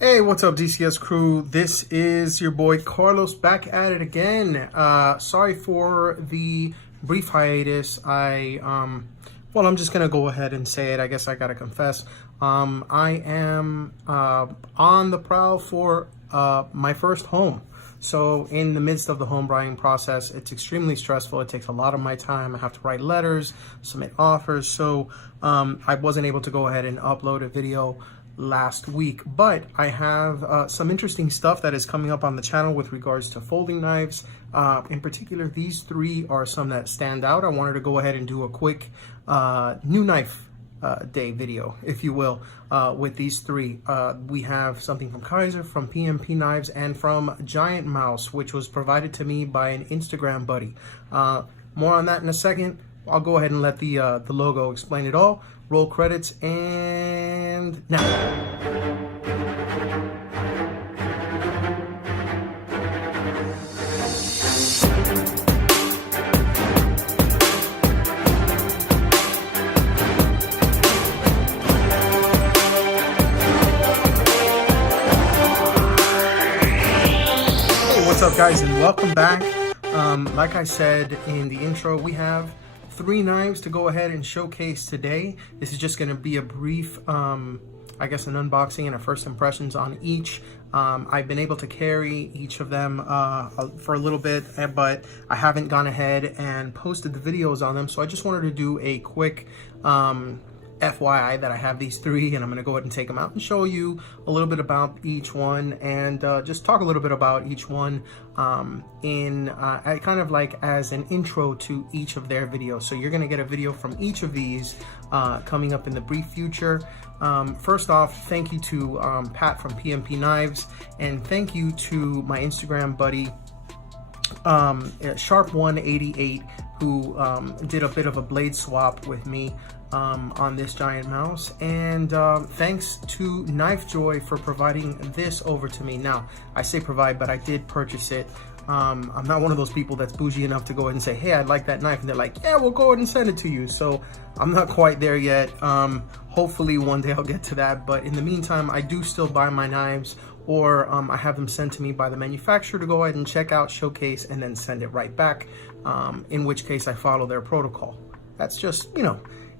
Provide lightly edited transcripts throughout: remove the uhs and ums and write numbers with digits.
Hey, what's up, DCS crew? This is your boy Carlos back at it again. Sorry for the brief hiatus. Well, I'm just gonna go ahead and say it. I guess I gotta confess. I am on the prowl for my first home. So in the midst of the home buying process, it's extremely stressful. It takes a lot of my time. I have to write letters, submit offers. So I wasn't able to go ahead and upload a video last week, but I have some interesting stuff that is coming up on the channel with regards to folding knives. In particular, these three are some that stand out. I wanted to go ahead and do a quick new knife day video, if you will, with these three. We have something from Kizer, from PMP Knives, and from GiantMouse, which was provided to me by an Instagram buddy. More on that in a second. I'll go ahead and let the logo explain it all. Roll credits, and now. What's up, guys, and welcome back. Like I said in the intro, we have three knives to go ahead and showcase today. This is just going to be a brief, I guess, an unboxing and a first impressions on each. I've been able to carry each of them for a little bit, but I haven't gone ahead and posted the videos on them. So I just wanted to do a quick FYI that I have these three, and I'm going to go ahead and take them out and show you a little bit about each one, and just talk a little bit about each one in kind of like as an intro to each of their videos. So you're going to get a video from each of these coming up in the brief future. First off, thank you to Pat from PMP Knives, and thank you to my Instagram buddy Sharp188, who did a bit of a blade swap with me on this GiantMouse, and thanks to Knife Joy for providing this over to me. Now, I say provide, but I did purchase it. I'm not one of those people that's bougie enough to go ahead and say, hey, I'd like that knife, and they're like, yeah, we'll go ahead and send it to you. So I'm not quite there yet. Hopefully one day I'll get to that, but in the meantime, I do still buy my knives, or I have them sent to me by the manufacturer to go ahead and check out, showcase, and then send it right back, in which case I follow their protocol. That's just,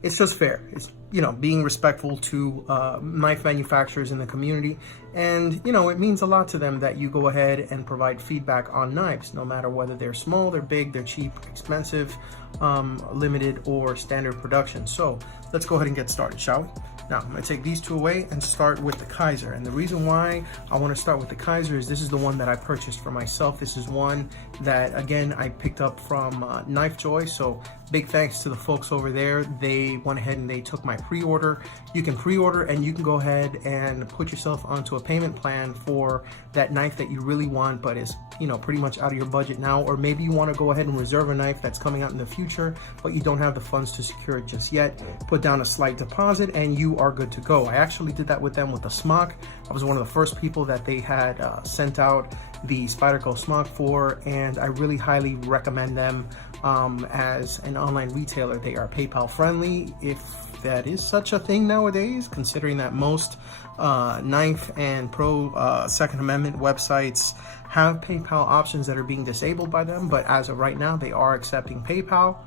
it's just fair. It's, being respectful to knife manufacturers in the community. And, it means a lot to them that you go ahead and provide feedback on knives, no matter whether they're small, they're big, they're cheap, expensive, limited, or standard production. So let's go ahead and get started, shall we? Now, I'm going to take these two away and start with the Kizer. And the reason why I want to start with the Kizer is this is the one that I purchased for myself. This is one that, again, I picked up from Knife Joy. So big thanks to the folks over there. They went ahead and they took my pre-order. You can pre-order and you can go ahead and put yourself onto a payment plan for that knife that you really want, but is, pretty much out of your budget now. Or maybe you want to go ahead and reserve a knife that's coming out in the future, but you don't have the funds to secure it just yet. Put down a slight deposit and you are good to go. I actually did that with them with the smock. I was one of the first people that they had sent out the Spyderco smock for, and I really highly recommend them as an online retailer. They are PayPal friendly, if that is such a thing nowadays, considering that most knife and pro Second Amendment websites have PayPal options that are being disabled by them, but as of right now they are accepting PayPal.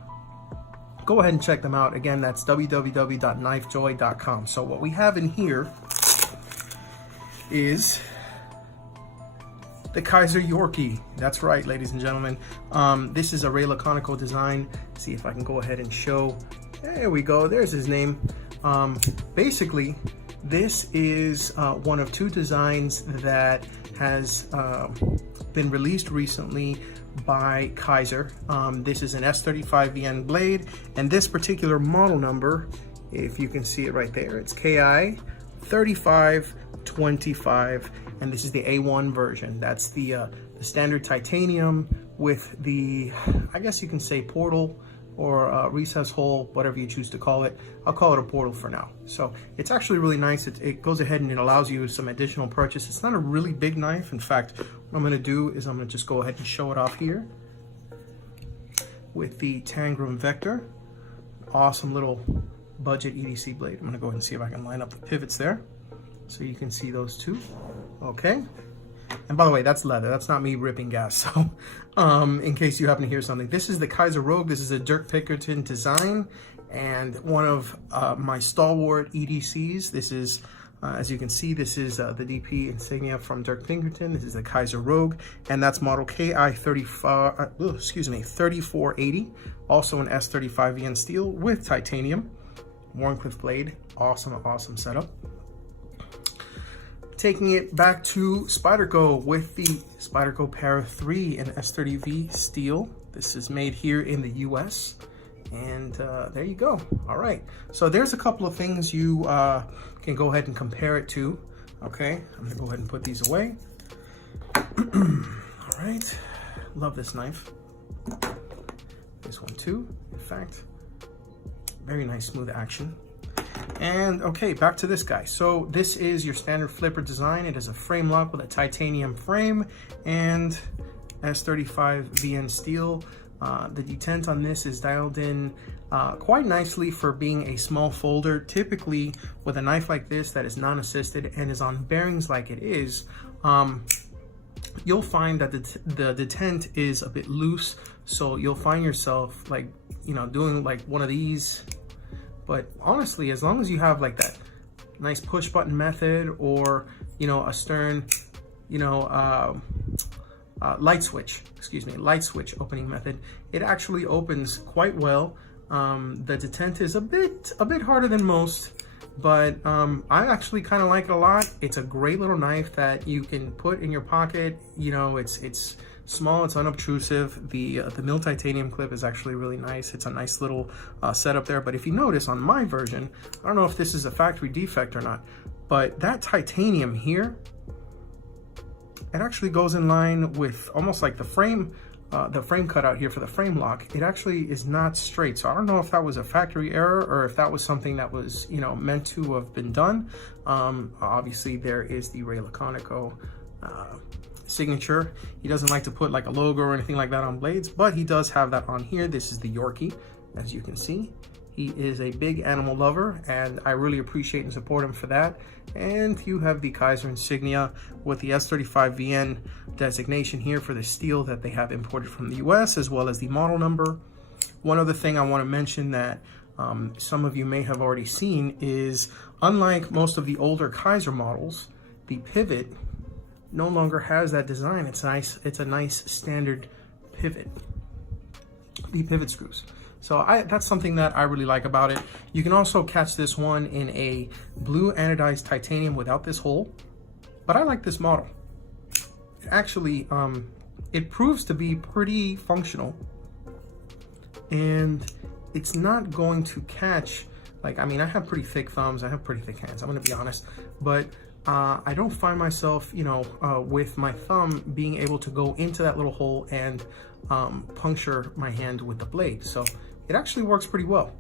Go ahead and check them out. Again, that's www.knifejoy.com. So what we have in here is the Kizer Yorkie. That's right, ladies and gentlemen. This is a Ray Laconico design. See if I can go ahead and show. There we go. There's his name. Basically, this is one of two designs that has been released recently by Kizer. This is an S35VN blade, and this particular model number, if you can see it right there, it's KI 3525, and this is the A1 version. That's the standard titanium with the, I guess you can say, portal or recess hole, whatever you choose to call it. I'll call it a portal for now. So it's actually really nice. It goes ahead and it allows you some additional purchase. It's not a really big knife. In fact, what I'm going to do is I'm going to just go ahead and show it off here with the Tangram Vector. Awesome little budget EDC blade. I'm going to go ahead and see if I can line up the pivots there. So you can see those two. Okay. And by the way, that's leather. That's not me ripping gas. So in case you happen to hear something, this is the Kizer Rogue. This is a Dirk Pinkerton design and one of my stalwart EDCs. This is, as you can see, this is the DP insignia from Dirk Pinkerton. This is the Kizer Rogue, and that's model KI3480, also an S35VN steel with titanium, Warncliffe blade. Awesome, awesome setup. Taking it back to Spyderco with the Spyderco Para 3 in S30V steel. This is made here in the US. And there you go. All right. So there's a couple of things you can go ahead and compare it to. Okay. I'm going to go ahead and put these away. All right. Love this knife. This one too, in fact. Very nice, smooth action. And okay, back to this guy. So this is your standard flipper design. It is a frame lock with a titanium frame and S35 VN steel. The detent on this is dialed in quite nicely for being a small folder. Typically with a knife like this that is non-assisted and is on bearings like it is, you'll find that the detent is a bit loose. So you'll find yourself like, you know, doing like one of these. But honestly, as long as you have like that nice push button method or, you know, a stern, you know, light switch opening method, it actually opens quite well. The detent is a bit harder than most, but I actually kind of like it a lot. It's a great little knife that you can put in your pocket. You know, it's small, it's unobtrusive. The mill titanium clip is actually really nice. It's a nice little setup there. But if you notice on my version, I don't know if this is a factory defect or not, but that titanium here, it actually goes in line with almost like the frame cutout here for the frame lock. It actually is not straight. So I don't know if that was a factory error or if that was something that was, you know, meant to have been done. Obviously there is the Ray Laconico signature. He doesn't like to put like a logo or anything like that on blades, but he does have that on here. This is the Yorkie, as you can see. He is a big animal lover, and I really appreciate and support him for that. And you have the Kizer insignia with the S35VN designation here for the steel that they have imported from the US, as well as the model number. One other thing I want to mention that some of you may have already seen is, unlike most of the older Kizer models, the pivot no longer has that design. It's nice. It's a nice standard pivot. The pivot screws. So that's something that I really like about it. You can also catch this one in a blue anodized titanium without this hole, but I like this model. Actually, it proves to be pretty functional, and it's not going to catch, like, I mean, I have pretty thick thumbs, I have pretty thick hands, I'm gonna be honest, but I don't find myself, you know, with my thumb being able to go into that little hole and puncture my hand with the blade. So it actually works pretty well.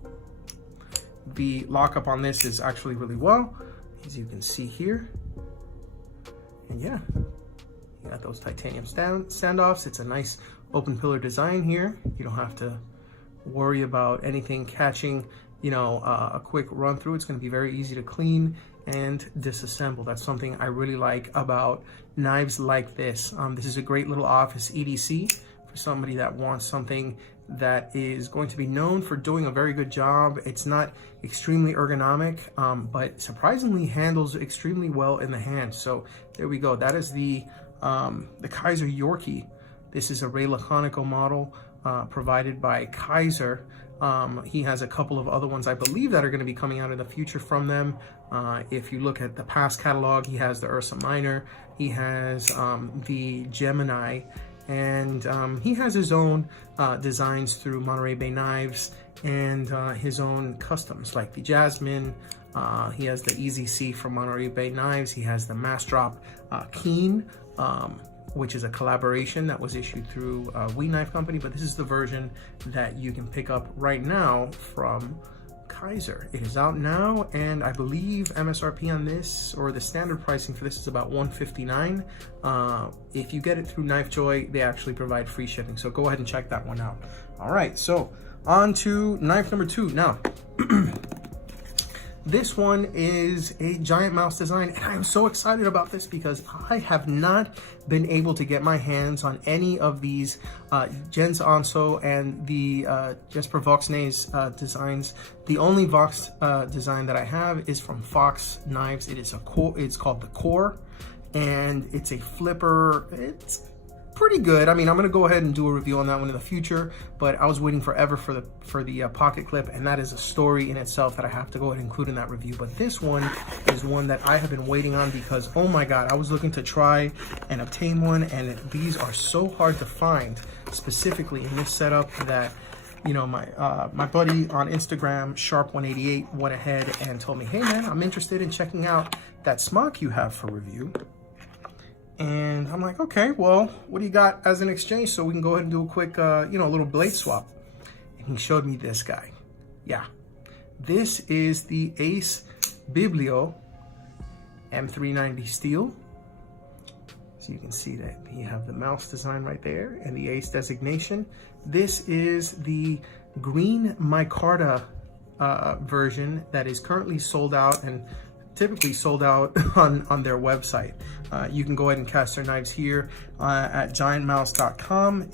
The lockup on this is actually really well, as you can see here. And yeah, you got those titanium standoffs. It's a nice open pillar design here. You don't have to worry about anything catching, you know, a quick run through. It's going to be very easy to clean and disassemble. That's something I really like about knives like this. This is a great little office EDC for somebody that wants something that is going to be known for doing a very good job. It's not extremely ergonomic, but surprisingly handles extremely well in the hand. So there we go. That is the Kizer Yorkie. This is a Ray Laconico model provided by Kizer. He has a couple of other ones, I believe, that are going to be coming out in the future from them. If you look at the past catalog, he has the Ursa Minor, he has the Gemini, and he has his own designs through Monterey Bay Knives and his own customs like the Jasmine. He has the Easy C from Monterey Bay Knives. He has the Mass Drop Keen, which is a collaboration that was issued through We Knife Company, but this is the version that you can pick up right now from Kizer. It is out now, and I believe MSRP on this, or the standard pricing for this, is about $159. If you get it through KnifeJoy, they actually provide free shipping, so go ahead and check that one out. All right, so on to knife number 2. Now, this one is a GiantMouse design, and I'm so excited about this because I have not been able to get my hands on any of these Jens Onso and the Jesper Voxnay's designs. The only Vox design that I have is from Fox Knives. It is a core. It's called the Core, and it's a flipper. It's pretty good. I mean, I'm gonna go ahead and do a review on that one in the future, but I was waiting forever for the pocket clip, and that is a story in itself that I have to go ahead and include in that review. But this one is one that I have been waiting on because, oh my God, I was looking to try and obtain one, and these are so hard to find, specifically in this setup, that, you know, my buddy on Instagram, Sharp188, went ahead and told me, hey man, I'm interested in checking out that smock you have for review. And I'm like, okay, well, what do you got as an exchange so we can go ahead and do a quick, you know, a little blade swap? And he showed me this guy. Yeah, this is the Ace Biblio M390 steel. So you can see that you have the mouse design right there and the Ace designation. This is the green micarta version that is currently sold out and typically sold out on their website. You can go ahead and catch their knives here at giantmouse.com,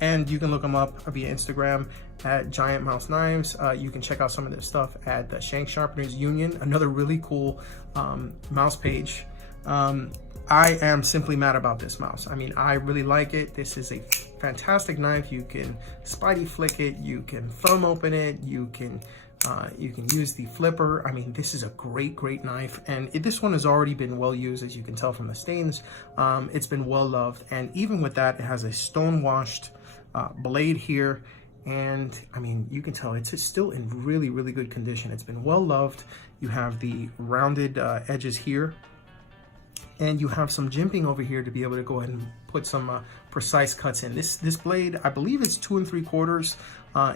and you can look them up via Instagram at GiantMouse Knives. You can check out some of their stuff at the Shank Sharpeners Union, another really cool mouse page. I am simply mad about this mouse. I mean, I really like it. This is a fantastic knife. You can spidey flick it, you can thumb open it, you can use the flipper. I mean, this is a great knife, and this one has already been well used, as you can tell from the stains. It's been well loved, and even with that, it has a stone washed blade here, and I mean, you can tell it's still in really good condition. It's been well loved. You have the rounded edges here, and you have some jimping over here to be able to go ahead and put some precise cuts in. This blade, I believe it's 2 3/4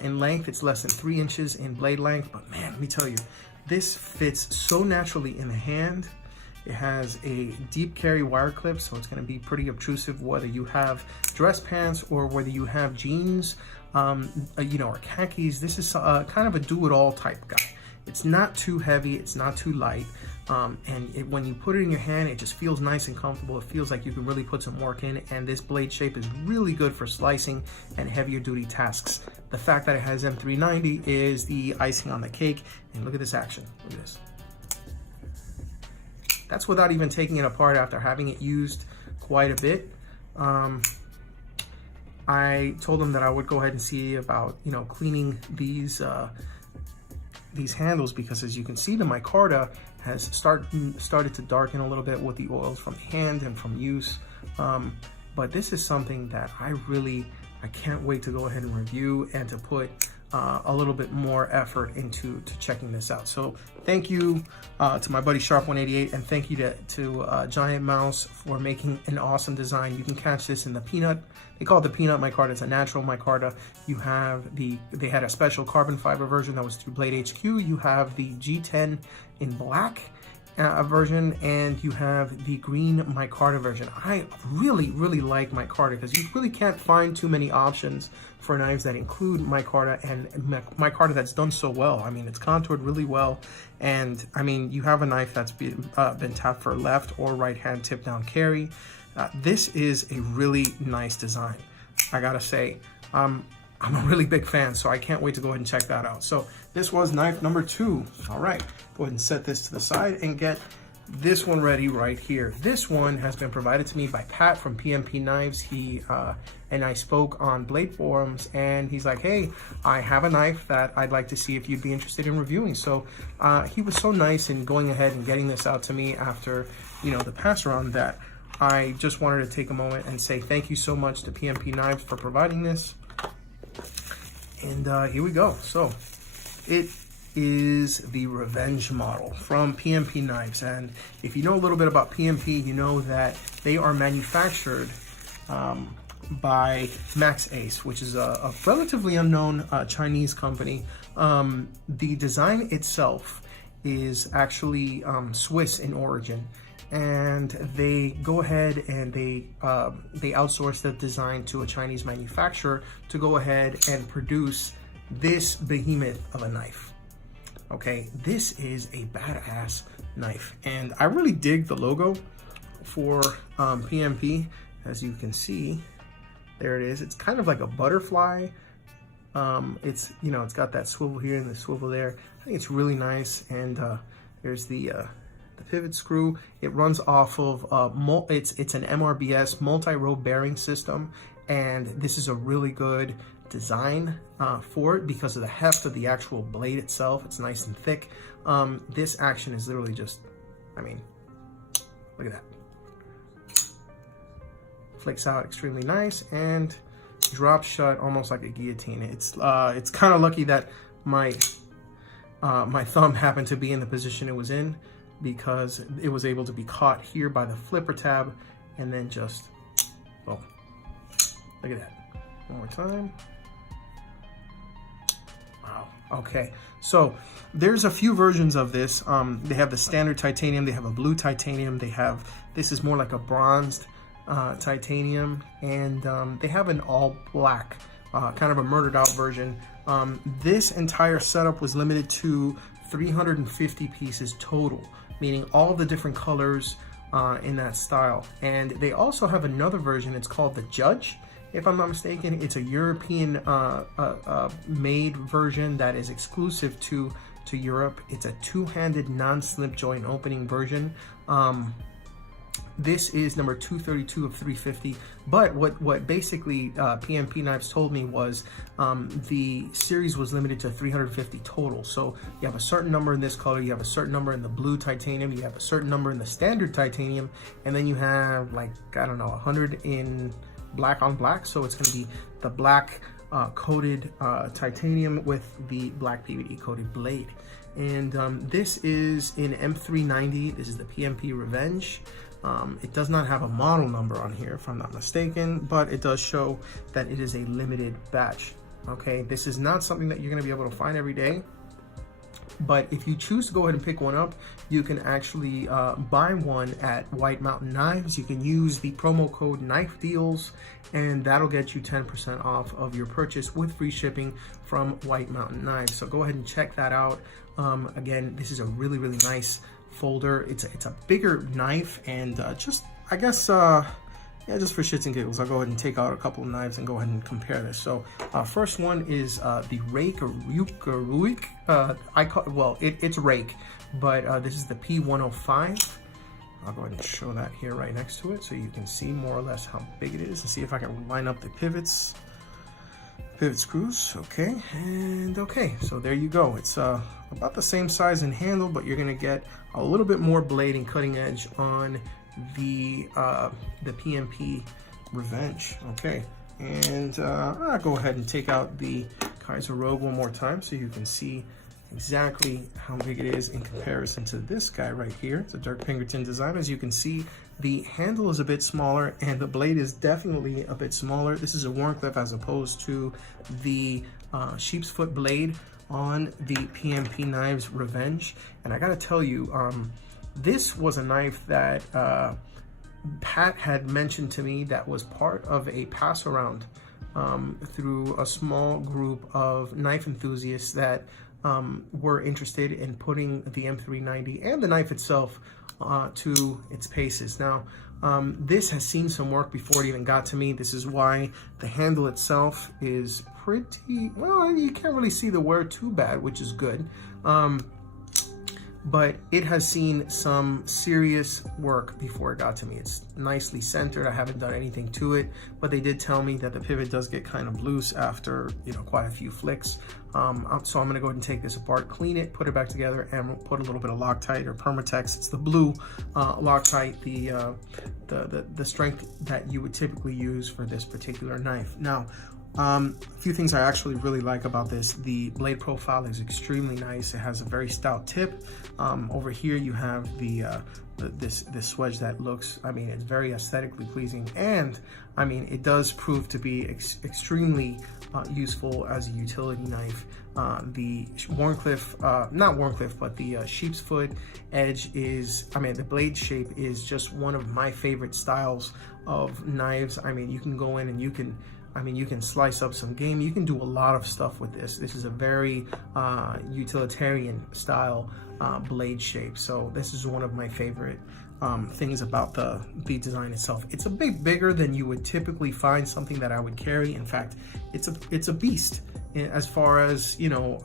in length. It's less than 3 inches in blade length, but man, let me tell you, this fits so naturally in the hand. It has a deep carry wire clip, so it's gonna be pretty obtrusive whether you have dress pants or whether you have jeans, you know, or khakis. This is kind of a do-it-all type guy. It's not too heavy, it's not too light. And when you put it in your hand, it just feels nice and comfortable. It feels like you can really put some work in, and this blade shape is really good for slicing and heavier duty tasks. The fact that it has M390 is the icing on the cake. And look at this action, look at this. That's without even taking it apart after having it used quite a bit. I told them that I would go ahead and see about, you know, cleaning these handles, because as you can see, the micarta has started to darken a little bit with the oils from the hand and from use. But this is something that I can't wait to go ahead and review and to put a little bit more effort into checking this out. So thank you to my buddy Sharp188, and thank you to GiantMouse for making an awesome design. You can catch this in the peanut. They call it the peanut micarta. It's a natural micarta. You have they had a special carbon fiber version that was through Blade HQ. You have the G10 in black version, and you have the green micarta version. I really like micarta because you really can't find too many options for knives that include micarta, and micarta that's done so well. I mean, it's contoured really well, and I mean, you have a knife that's been tapped for left or right hand tip down carry. This is a really nice design. I gotta say, I'm a really big fan, so I can't wait to go ahead and check that out. So this was knife number 2. All right, go ahead and set this to the side and get this one ready right here. This one has been provided to me by Pat from PMP Knives. He and I spoke on Blade Forums, and he's like, hey, I have a knife that I'd like to see if you'd be interested in reviewing. So he was so nice in going ahead and getting this out to me after, you know, the pass around, that I just wanted to take a moment and say thank you so much to PMP Knives for providing this. And here we go. So it is the Revenge model from PMP Knives. And if you know a little bit about PMP, you know that they are manufactured by Max Ace, which is a relatively unknown Chinese company. The design itself is actually Swiss in origin, and they go ahead and they outsource the design to a Chinese manufacturer to go ahead and produce this behemoth of a knife. Okay, this is a badass knife, and I really dig the logo for PMP. As you can see, there it is. It's kind of like a butterfly. It's, you know, it's got that swivel here and the swivel there. I think it's really nice. And there's the pivot screw. It runs off of it's an MRBS multi-row bearing system, and this is a really good design for it because of the heft of the actual blade itself. It's nice and thick. This action is literally just, I mean, look at that. Flicks out extremely nice and drops shut almost like a guillotine. It's kind of lucky that my my thumb happened to be in the position it was in, because it was able to be caught here by the flipper tab and then just boom. Look at that. One more time. Wow. Okay, so there's a few versions of this. They have the standard titanium, they have a blue titanium, they have, this is more like a bronzed titanium, and they have an all black, kind of a murdered out version. This entire setup was limited to 350 pieces total, meaning all the different colors in that style. And they also have another version, it's called the Judge, if I'm not mistaken. It's a European made version that is exclusive to Europe. It's a two-handed non-slip joint opening version. This is number 232 of 350, but what basically PMP Knives told me was the series was limited to 350 total. So you have a certain number in this color, you have a certain number in the blue titanium, you have a certain number in the standard titanium, and then you have, like, I don't know, 100 in black on black. So it's going to be the black coated titanium with the black PVD coated blade. And this is in M390. This is the PMP Revenge. It does not have a model number on here, if I'm not mistaken, but it does show that it is a limited batch. Okay, this is not something that you're going to be able to find every day, but if you choose to go ahead and pick one up, you can actually buy one at White Mountain Knives. You can use the promo code Knife Deals, and that'll get you 10% off of your purchase with free shipping from White Mountain Knives. So go ahead and check that out. Again, this is a really, really nice folder. It's a bigger knife, and just, I guess, yeah, just for shits and giggles, I'll go ahead and take out a couple of knives and go ahead and compare this. So first one is the Rake or Ruik. It's Rake, but this is the P105. I'll go ahead and show that here right next to it so you can see more or less how big it is, and see if I can line up the pivot screws. Okay, and okay, so there you go. It's about the same size and handle, but you're gonna get a little bit more blade and cutting edge on the PMP Revenge. Okay, and I'll go ahead and take out the Kizer Rogue one more time so you can see exactly how big it is in comparison to this guy right here. It's a Dirk Pinkerton design. As you can see, the handle is a bit smaller and the blade is definitely a bit smaller. This is a Wharncliffe as opposed to the sheep's foot blade on the PMP Knives Revenge. And I gotta tell you, this was a knife that Pat had mentioned to me that was part of a pass around through a small group of knife enthusiasts that were interested in putting the M390 and the knife itself to its paces. Now, this has seen some work before it even got to me. This is why the handle itself is pretty, well, you can't really see the wear too bad, which is good. But it has seen some serious work before it got to me. It's nicely centered. I haven't done anything to it, but they did tell me that the pivot does get kind of loose after, you know, quite a few flicks. So I'm gonna go ahead and take this apart, clean it, put it back together, and we'll put a little bit of Loctite or Permatex. It's the blue Loctite, the strength that you would typically use for this particular knife. Now, a few things I actually really like about this. The blade profile is extremely nice. It has a very stout tip. Over here you have this wedge that looks, I mean, it's very aesthetically pleasing, and I mean, it does prove to be extremely useful as a utility knife. The Wharncliffe, not Wharncliffe, but the sheep's foot edge is, I mean, the blade shape is just one of my favorite styles of knives. I mean, you can go in and you can I mean, you can slice up some game. You can do a lot of stuff with this. This is a very utilitarian style blade shape. So this is one of my favorite things about the design itself. It's a bit bigger than you would typically find something that I would carry. In fact, it's a beast as far as, you know,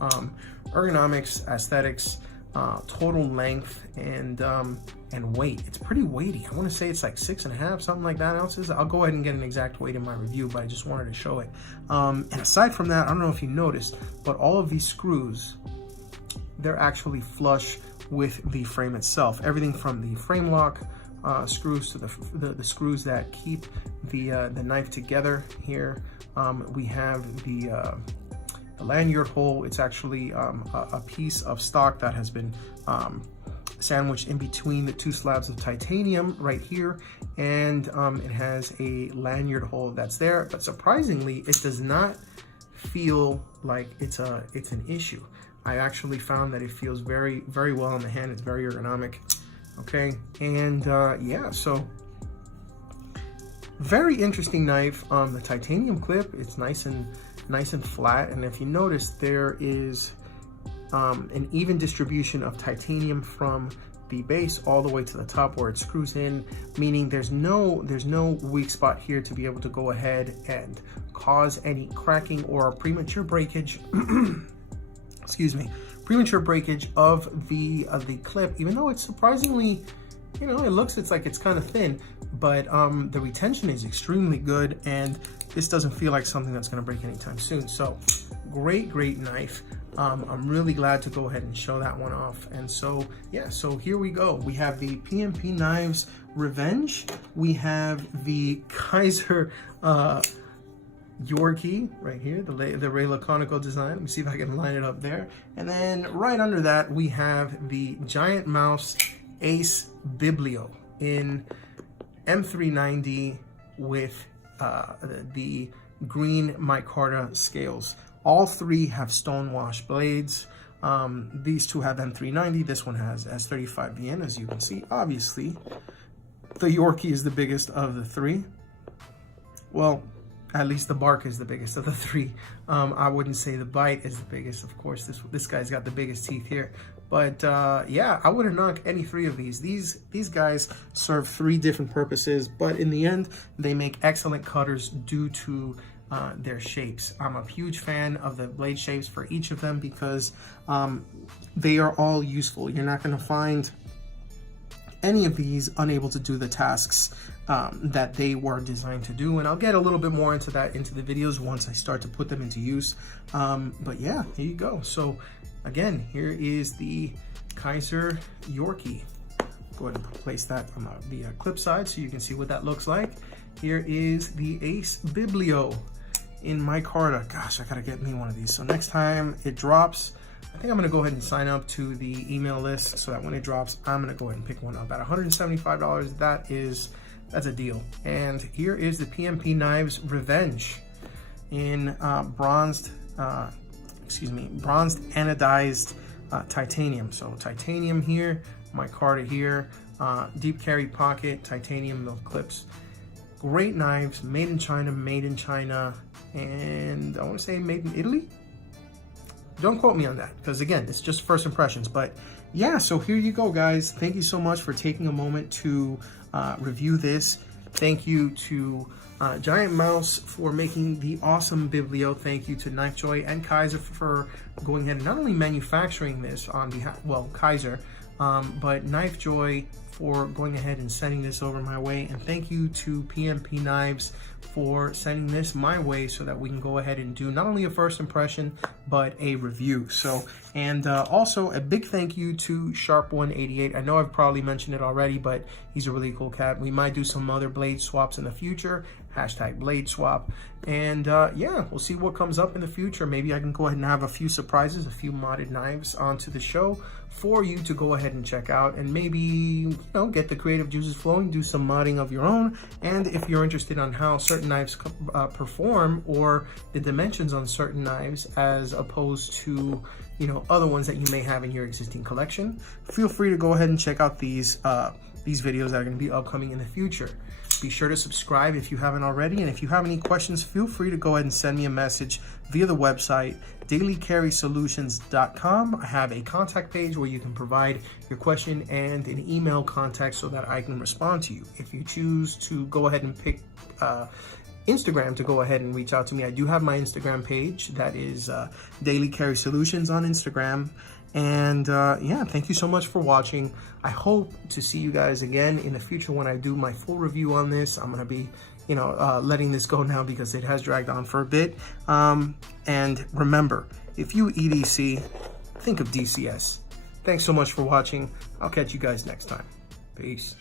ergonomics, aesthetics, total length, and weight. It's pretty weighty. I want to say it's like 6.5, something like that ounces. I'll go ahead and get an exact weight in my review, but I just wanted to show it. And aside from that, I don't know if you noticed, but all of these screws, they're actually flush with the frame itself. Everything from the frame lock screws to the screws that keep the knife together. Here we have the lanyard hole. It's actually a piece of stock that has been sandwiched in between the two slabs of titanium right here, and it has a lanyard hole that's there, but surprisingly it does not feel like it's an issue. I actually found that it feels very, very well in the hand. It's very ergonomic. Okay, and yeah, so very interesting knife. The titanium clip, it's nice and flat, and if you notice, there is an even distribution of titanium from the base all the way to the top where it screws in, meaning there's no weak spot here to be able to go ahead and cause any cracking or premature breakage excuse me, premature breakage of the clip, even though it's surprisingly, you know, it's like it's kind of thin, but the retention is extremely good, and this doesn't feel like something that's going to break anytime soon. So great knife. I'm really glad to go ahead and show that one off. And so yeah, so here we go. We have the PMP Knives Revenge. We have the Kizer Yorkie right here, the Ray Laconico design. Let me see if I can line it up there. And then right under that, we have the GiantMouse Ace Biblio in M390 with the green micarta scales. All three have stonewash blades. These two have M390. This one has S35VN, as you can see. Obviously, the Yorkie is the biggest of the three. Well, at least the bark is the biggest of the three. I wouldn't say the bite is the biggest. Of course, this guy's got the biggest teeth here. But yeah, I wouldn't knock any three of these. These guys serve three different purposes, but in the end, they make excellent cutters due to their shapes. I'm a huge fan of the blade shapes for each of them because they are all useful. You're not going to find any of these unable to do the tasks that they were designed to do, and I'll get a little bit more into that into the videos once I start to put them into use. But yeah, here you go. So again, here is the Kizer Yorkie. Go ahead and place that on the clip side so you can see what that looks like. Here is the Ace Biblio in micarta. Gosh, I gotta get me one of these. So next time it drops, I think I'm gonna go ahead and sign up to the email list so that when it drops, I'm gonna go ahead and pick one up. At $175, that's a deal. And here is the PMP Knives Revenge in bronzed anodized titanium. So titanium here, micarta here, deep carry pocket, titanium milk clips. Great knives, made in China, and I want to say made in Italy. Don't quote me on that, because again, it's just first impressions. But yeah, so here you go, guys. Thank you so much for taking a moment to review this. Thank you to GiantMouse for making the awesome Biblio. Thank you to KnifeJoy and Kizer for going ahead and not only manufacturing this on behalf, well, Kizer, but KnifeJoy for going ahead and sending this over my way. And thank you to PMP Knives for sending this my way so that we can go ahead and do not only a first impression, but a review. So, and also a big thank you to Sharp188. I know I've probably mentioned it already, but he's a really cool cat. We might do some other blade swaps in the future. #blade swap. And yeah, we'll see what comes up in the future. Maybe I can go ahead and have a few surprises, a few modded knives onto the show for you to go ahead and check out, and maybe, you know, get the creative juices flowing, do some modding of your own. And if you're interested on how certain knives perform, or the dimensions on certain knives as opposed to, you know, other ones that you may have in your existing collection, feel free to go ahead and check out these these videos that are going to be upcoming in the future. Be sure to subscribe if you haven't already, and if you have any questions, feel free to go ahead and send me a message via the website dailycarrysolutions.com. I have a contact page where you can provide your question and an email contact so that I can respond to you. If you choose to go ahead and pick Instagram to go ahead and reach out to me, I do have my Instagram page that is Daily Carry Solutions on Instagram. And yeah, thank you so much for watching. I hope to see you guys again in the future when I do my full review on this. I'm gonna be, letting this go now because it has dragged on for a bit. And remember, if you EDC, think of DCS. Thanks so much for watching. I'll catch you guys next time. Peace.